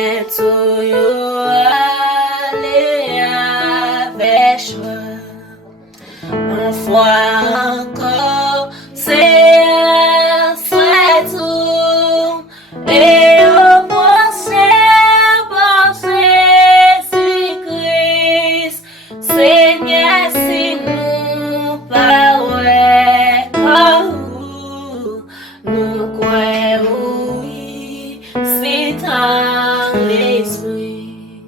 viens toujours aller avec joie. Une fois encore, c'est tout. Et au prochain, par Jésus-Christ, Seigneur, si nous pas ouais, nous croyons, oui, c'est dans l'esprit.